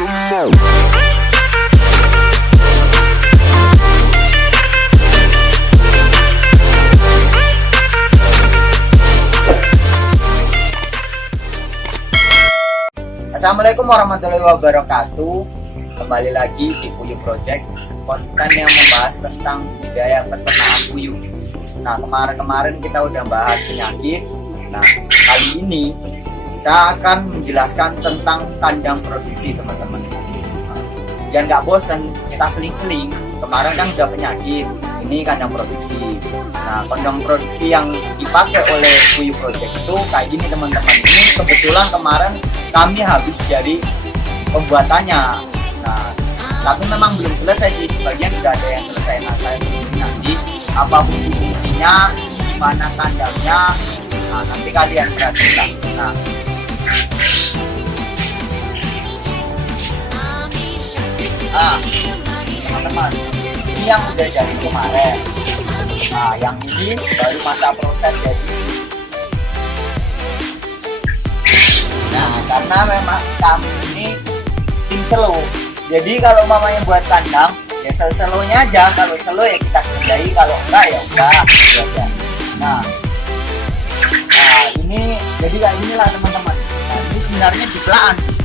Assalamualaikum warahmatullahi wabarakatuh. Kembali lagi di Puyuh Project, konten yang membahas tentang budidaya peternakan puyuh. Nah, kemarin kita udah bahas penyakit. Nah, kali ini saya akan menjelaskan tentang kandang produksi, teman-teman. Biar nggak bosan kita seling-seling. Kemarin kan udah penyakit, ini kandang produksi. Nah, kandang produksi yang dipakai oleh Puyuh Project itu kayak gini, teman-teman. Ini kebetulan kemarin kami habis dari pembuatannya. Nah, tapi memang belum selesai sih, sebagian sudah ada yang selesai. Nah, saya nanti apa fungsi-fungsinya, gimana kandangnya, nah nanti kalian perhatikan. Nah, teman-teman, ini yang udah jadi kemarin. Nah, yang ini baru masa proses jadi. Nah, karena memang kami ini tim selo, jadi kalau mamanya buat kandang ya selo-selonya aja. Kalau selo ya kita kerjai, kalau enggak ya udah. Nah, ini jadi kayak inilah, teman-teman. Nah, ini sebenarnya jiplaan sih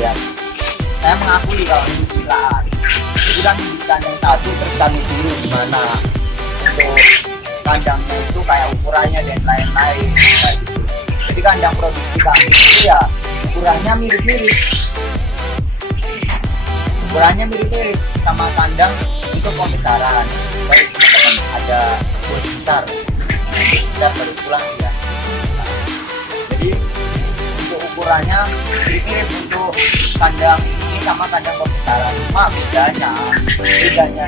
ya, saya mengakui kalau ini jiplaan. Jadi kan di kandang satu terus kami dulu gimana untuk kandangnya itu kayak ukurannya dan lain-lain. Jadi kandang produksi kami itu ya ukurannya mirip-mirip sama kandang untuk pembesaran. Baik, teman-teman, ada bos besar, kita baru pulang ya. Nah, jadi untuk ukurannya mirip-mirip untuk kandang ini sama kandang pembesaran. Cuma bedanya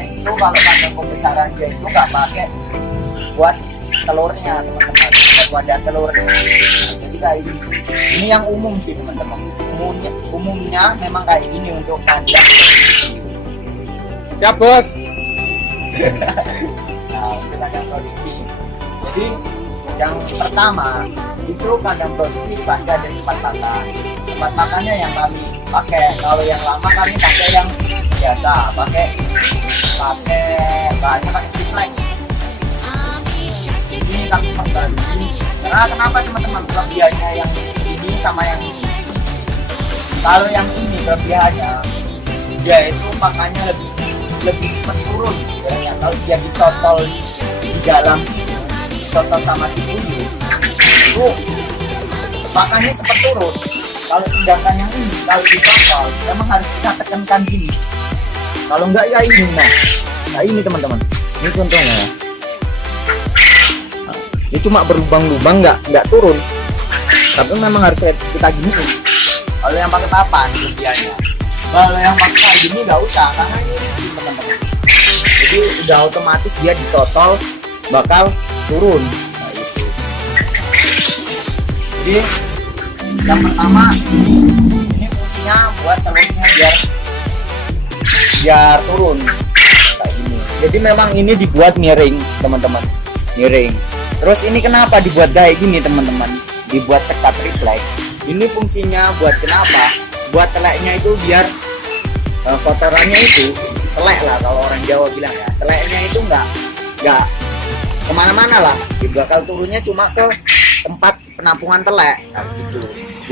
itu kalau kandang pembesaran dia itu nggak pakai buat telurnya, teman-teman, buat wadah telurnya. Nah, jadi kayak ini yang umum sih, teman-teman. Umumnya memang kayak gini untuk kandang. Siap, bos. Nah, untuk kandang produksi, jadi yang pertama itu kandang produksi pasti ada tempat makannya yang kami pakai. Kalau yang lama kami pakai yang biasa, pakai bahannya pakai triplek. Ini kami perbarui. Karena kenapa, teman-teman, kelebihannya yang ini sama yang ini? Kalau yang ini kelebihannya dia itu makannya lebih cepat turun ya. Kalau dia ditotol di dalam, ditotol sama si puyuh itu makannya cepat turun. Kalau sedangkan yang ini kalau ditotol memang harus kita tekankan gini. Kalau enggak ya ini, nah ini, teman-teman, ini contohnya. Ini cuma berlubang-lubang, nggak turun, tapi memang harus kita gini. Kalau yang pakai papan kelebihannya, kalau yang pakai kayak gini nggak usah, karena ini, teman-teman, jadi udah otomatis dia ditotol bakal turun. Nah, gitu. Jadi yang pertama ini fungsinya buat telurnya biar turun kayak gini. Jadi memang ini dibuat miring, teman-teman, miring. Terus ini kenapa dibuat kayak gini, teman-teman? Dibuat sekat triplek. Ini fungsinya buat kenapa? Buat teleknya itu biar kotorannya itu telek lah, kalau orang Jawa bilang ya. Teleknya itu nggak kemana-mana lah. Bakal turunnya cuma ke tempat penampungan telek, nah, gitu.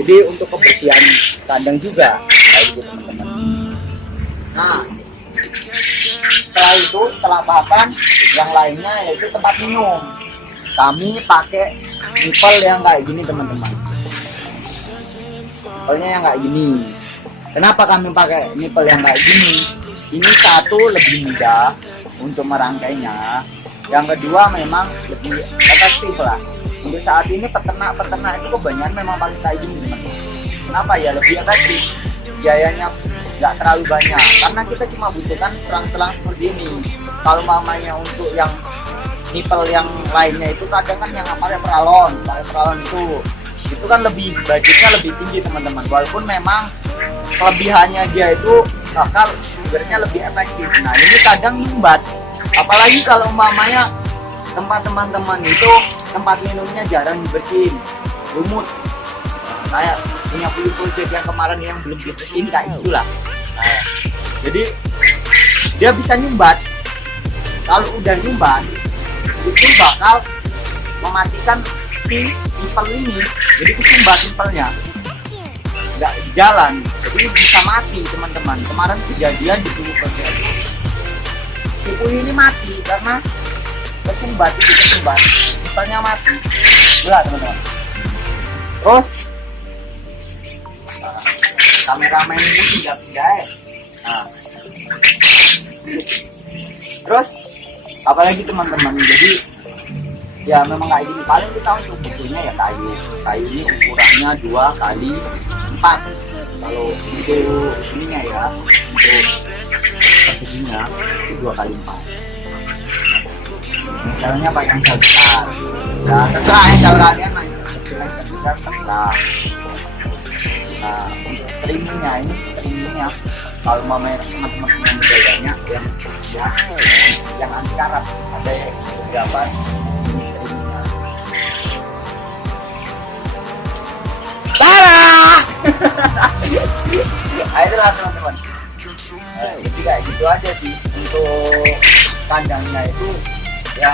Jadi untuk kebersihan kandang juga kayak gitu, teman-teman. Nah, setelah pakan yang lainnya yaitu tempat minum. Kami pakai nipel yang kayak gini, teman-teman. Nipelnya yang kayak gini. Kenapa kami pakai nipel yang kayak gini? Ini satu, lebih mudah untuk merangkainya. Yang kedua, memang lebih efektif lah. Untuk saat ini peternak itu kebanyakan memang pakai kayak gini, teman-teman. Kenapa ya? Lebih efektif. Biayanya nggak terlalu banyak. Karena kita cuma butuhkan selang-selang seperti ini. Kalau mamanya untuk yang nipel yang lainnya itu kadang kan yang pakai peralon itu kan lebih budgetnya lebih tinggi, teman-teman. Walaupun memang kelebihannya dia itu bakal sebenarnya lebih efektif. Nah, ini kadang nyumbat, apalagi kalau umpamanya tempat teman-teman itu tempat minumnya jarang dibersihin, lumut. Kayak punya puyuh project yang kemarin yang belum dibersihin kayak itulah. Nah, jadi dia bisa nyumbat. Kalau udah nyumbat itu bakal mematikan si pimpel ini, jadi kesumbat pimpelnya nggak jalan, jadi bisa mati teman-teman. Kemarin kejadian di puyuh project si puyuh ini mati karena kesumbat, pimpelnya mati gila teman-teman. Terus kameramen ini pindah-pindah nah. Terus apalagi teman-teman, jadi ya memang kayak gini. Paling kita untuk bukunya ya kayu ini ukurannya 2 kali 4. Kalau untuk ininya ya, untuk persedinya itu 2 kali 4. Misalnya pakai yang besar, ya terserah yang jauh kalian main besar terserah. Nah, untuk streamingnya ini streamingnya kalau mamanya teman-teman yang bergayanya yang anti karat ada beberapa ini streamingnya. Parah. Nah, itulah teman-teman. Jadi kayak gitu aja sih untuk kandangnya itu ya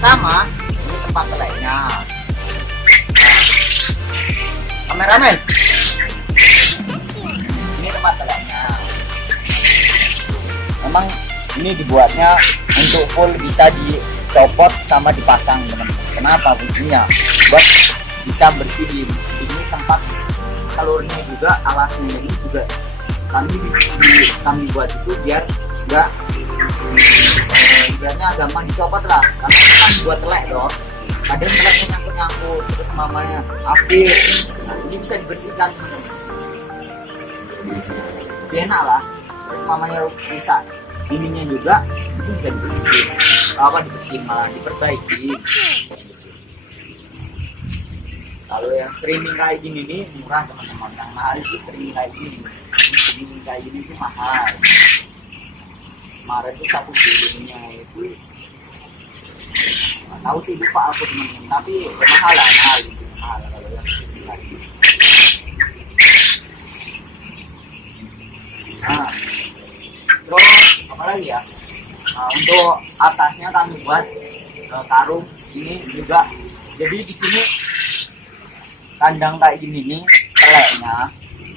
sama. Ini tempat teleknya. Kameramen, ini tempat teleknya. Memang ini dibuatnya untuk full bisa dicopot sama dipasang teman-teman. Kenapa fungsinya? Buat bisa bersihin. Ini tempat telurnya juga, alasnya ini juga kami buat itu biar enggak ibaratnya gampang dicopot lah. Karena ini kan buat telek loh. Kadang teleknya nyangkut-nyangkut terus mamanya update. Nah, ini bisa dibersihkan teman-teman. Enak lah. Terus mamanya rusak. Ininya juga itu bisa dibersihin. Dibersihin malah diperbaiki. Kalau yang streaming kayak gini nih murah teman-teman. Yang mahal itu streaming kayak gini. Streaming kayak gini itu mahal. Kemarin itu 1 bulannya itu nggak tahu sih, lupa aku teman-teman, tapi mahal kalau yang streaming kayak gini. Nah, terus apa lagi ya? Nah, untuk atasnya kami buat karung ini juga. Jadi di sini kandang kayak gini nih,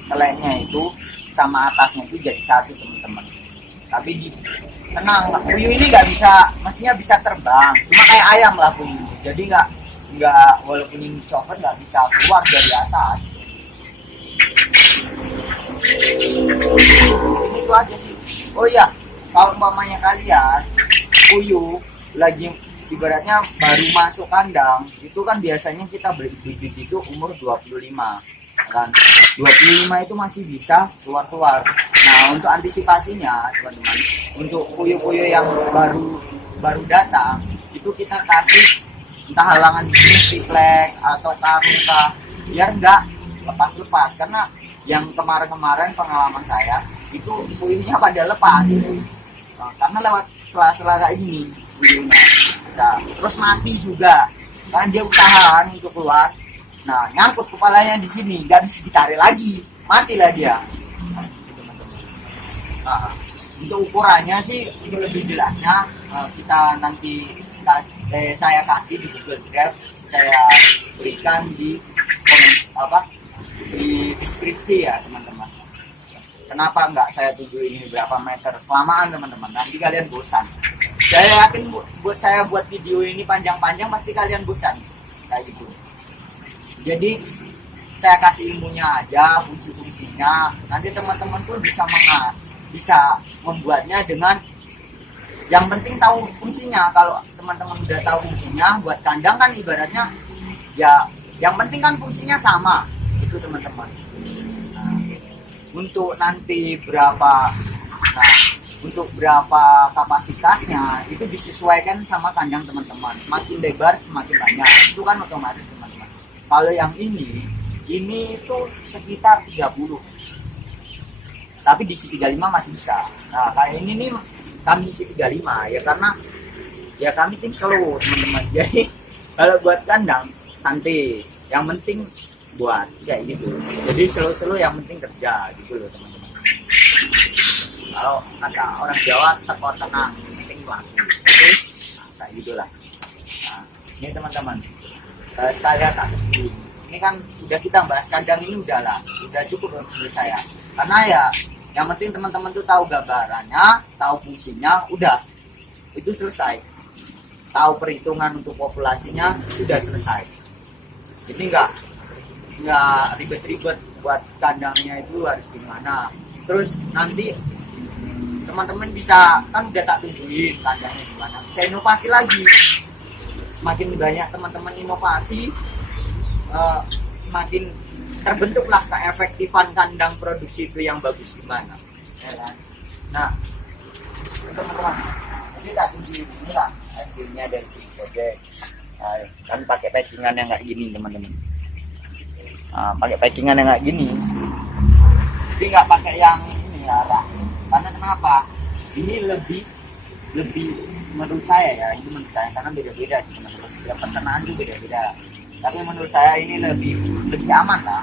teleknya itu sama atasnya itu jadi satu teman-teman. Tapi tenang, puyuh ini nggak bisa, maksudnya bisa terbang, cuma kayak ayam lah puyuh. Jadi nggak walaupun ini copot nggak bisa keluar dari atas. Itu aja sih. Oh iya, kalau mamanya kalian puyuh lagi ibaratnya baru masuk kandang, itu kan biasanya kita beli bibit itu umur 25 kan. 25 itu masih bisa keluar. Nah, untuk antisipasinya teman-teman, untuk puyuh-puyuh yang baru datang itu kita kasih entah halangan di sini triplek atau karung biar enggak lepas-lepas. Karena yang kemarin pengalaman saya itu puyuhnya pada lepas. Nah, karena lewat sela-sela kayak ini puyuhnya bisa. Terus mati juga kan, dia usahaan untuk keluar. Nah, nyangkut kepalanya di sini, nggak bisa ditarik lagi, matilah dia. Nah, untuk ukurannya sih itu lebih jelasnya kita nanti saya kasih di Google Drive, saya berikan di di deskripsi ya teman-teman. Kenapa nggak saya tunjuk ini berapa meter? Kelamaan teman-teman, nanti kalian bosan. Saya yakin buat video ini panjang-panjang pasti kalian bosan kayak gitu. Jadi saya kasih ilmunya aja, fungsi-fungsinya. Nanti teman-teman pun bisa membuatnya dengan yang penting tahu fungsinya. Kalau teman-teman udah tahu fungsinya buat kandang kan ibaratnya ya yang penting kan fungsinya sama itu teman-teman. Nah, untuk nanti untuk berapa kapasitasnya itu disesuaikan sama kandang teman-teman. Semakin lebar semakin banyak, itu kan otomatis teman-teman. Kalau yang ini itu sekitar 30, tapi di isi 35 masih bisa. Nah, kayak ini nih kami isi 35 ya, karena ya kami tim slow teman-teman. Jadi kalau buat kandang santai, yang penting buat kayak gitu. Jadi selalu yang penting kerja gitu loh teman-teman. Kalau kata orang Jawa, teko tenang, yang penting laku. Oke, nah, kayak gitulah. Nah, ini teman-teman, sekalian ini kan udah kita bahas kandang ini udah cukup menurut saya. Karena ya yang penting teman-teman tuh tahu gambarannya, tahu fungsinya, udah itu selesai. Tahu perhitungan untuk populasinya sudah selesai. Jadi nggak ribet-ribet buat kandangnya itu harus gimana. Terus nanti teman-teman bisa, kan udah tak tunjukin kandangnya gimana, bisa inovasi lagi. Semakin banyak teman-teman inovasi, semakin terbentuklah keefektifan kandang produksi itu yang bagus gimana, ya kan? Nah teman-teman, ini tak tunjukin ini lah hasilnya dari project. Nah, kan pakai packingan yang kayak gini teman-teman. Nah, pakai packingan yang kayak gini, jadi nggak pakai yang ini ya, karena kenapa? Ini lebih menurut saya ya, ini menurut saya, karena beda-beda sih teman-teman, setiap peternakan itu beda-beda. Tapi menurut saya ini lebih aman lah,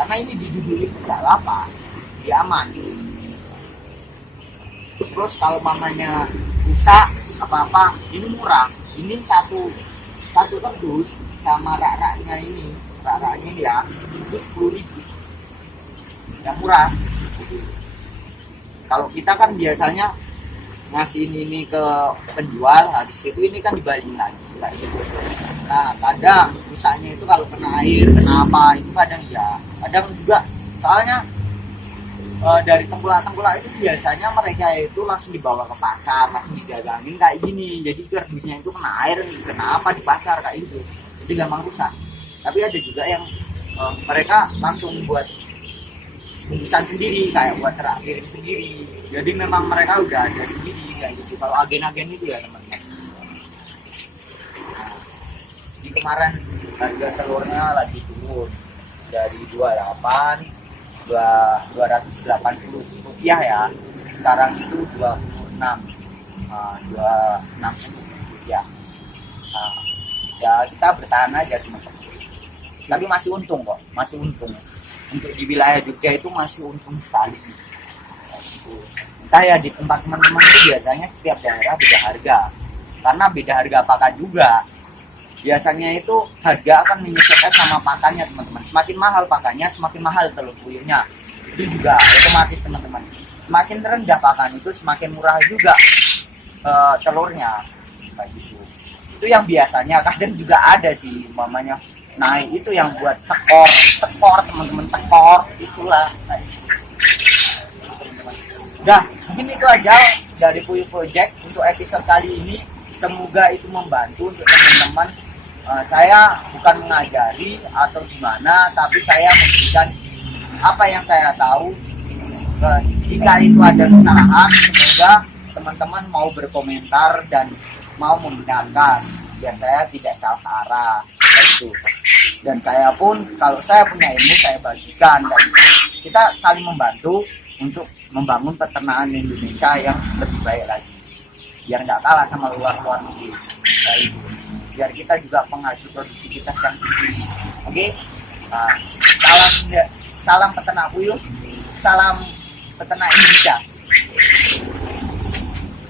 karena ini didudulin nggak apa, lebih aman. Terus kalau mamanya rusak apa-apa, ini murah. Ini satu kardus sama rak-raknya ini ya, itu 10.000, yang murah. Kalau kita kan biasanya ngasih ini ke penjual, habis itu ini kan dibalikin lagi. Nah kadang rusaknya itu kalau kena air, kena apa, itu kadang juga soalnya dari tengkulak-tengkulak itu biasanya mereka itu langsung dibawa ke pasar, langsung didagangin kayak gini. Jadi kardusnya itu kena air, kena apa di pasar kayak gitu, jadi gampang rusak. Tapi ada juga yang mereka langsung buat bungkusan sendiri, kayak buat terakhir sendiri. Jadi memang mereka udah ada sendiri kayak gitu. Kalau agen-agen itu ya teman-teman. Nah, di kemarin harga telurnya lagi turun dari 280 rupiah ya. Sekarang itu 26 rupiah. Nah, ya kita bertahan aja teman-teman. Tapi masih untung kok, masih untung. Untuk di wilayah Jogja itu masih untung sekali. Entah ya di tempat teman-teman itu biasanya setiap daerah beda harga. Karena beda harga pakan juga. Biasanya itu harga akan menyesuaikan sama pakannya teman-teman. Semakin mahal pakannya, semakin mahal telur puyuhnya. Itu juga otomatis teman-teman. Semakin rendah pakan itu semakin murah juga telurnya. Kayak gitu. Itu yang biasanya, kadang juga ada sih mamanya. Nah itu yang buat tekor teman-teman, tekor itulah. Udah, mungkin itu aja dari Puyuh Project untuk episode kali ini. Semoga itu membantu untuk teman-teman. Saya bukan mengajari atau gimana, tapi saya memberikan apa yang saya tahu. Jika itu ada kesalahan, semoga teman-teman mau berkomentar dan mau membenarkan, biar saya tidak salah arah gitu. Dan saya pun kalau saya punya ilmu saya bagikan, dan kita saling membantu untuk membangun peternakan Indonesia yang lebih baik lagi, biar nggak kalah sama luar negeri. Biar kita juga penghasil produksi kita yang tinggi. Oke, nah, salam peternak puyuh, salam peternak Indonesia.